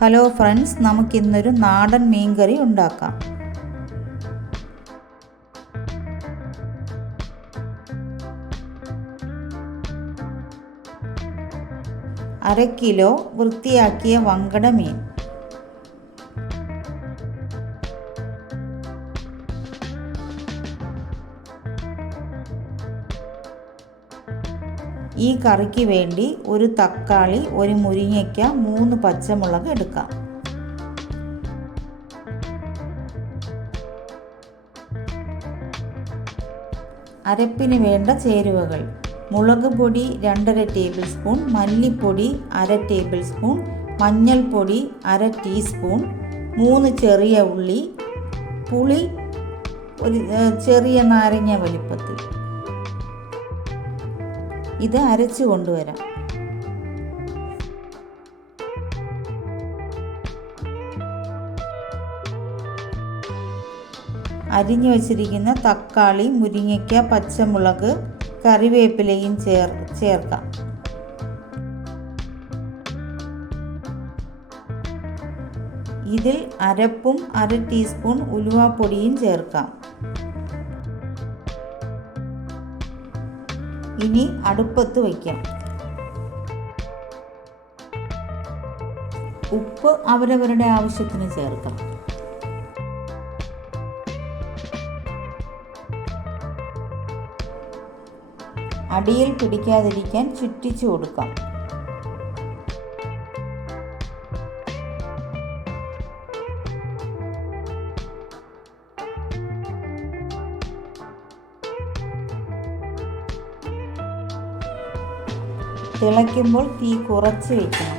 Hello friends, നമുക്കിന്നൊരു നാടൻ മീൻകറി ഉണ്ടാക്കാം. അര കിലോ വൃത്തിയാക്കിയ വങ്കട മീൻ, ഈ കറിക്ക് വേണ്ടി ഒരു തക്കാളി, ഒരു മുരിങ്ങയ്ക്ക, 3 പച്ചമുളക് എടുക്കാം. അരപ്പിന് വേണ്ട ചേരുവകൾ: മുളക് പൊടി 2½ ടേബിൾ സ്പൂൺ, മല്ലിപ്പൊടി 1/2 ടേബിൾ സ്പൂൺ, മഞ്ഞൾപ്പൊടി 1/2 ടീസ്പൂൺ, 3 ചെറിയ ഉള്ളി, പുളി ഒരു ചെറിയ നാരങ്ങ വലിപ്പത്തിൽ. ഇത് അരച്ചു കൊണ്ടുവരാം. അരിഞ്ഞു വച്ചിരിക്കുന്ന തക്കാളി, മുരിങ്ങയ്ക്ക, പച്ചമുളക്, കറിവേപ്പിലയും ചേർക്കാം. ഇതിൽ അരപ്പും 1/2 ടീസ്പൂൺ ഉലുവാപ്പൊടിയും ചേർക്കാം. ഇനി അടുപ്പത്ത് വയ്ക്കാം. ഉപ്പ് അവരവരുടെ ആവശ്യത്തിന് ചേർക്കാം. അടിയിൽ പിടിക്കാതിരിക്കാൻ ചുറ്റിച്ചു കൊടുക്കാം. തിളയ്ക്കുമ്പോൾ തീ കുറച്ച് വയ്ക്കണം.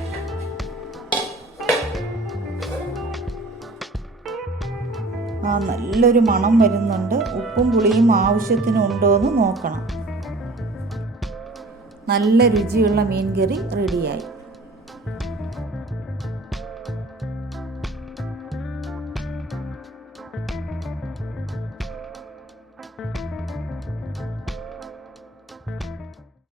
നല്ലൊരു മണം വരുന്നുണ്ട്. ഉപ്പും പുളിയും ആവശ്യത്തിന് ഉണ്ടോ എന്ന് നോക്കണം. നല്ല രുചിയുള്ള മീൻകറി റെഡിയായി.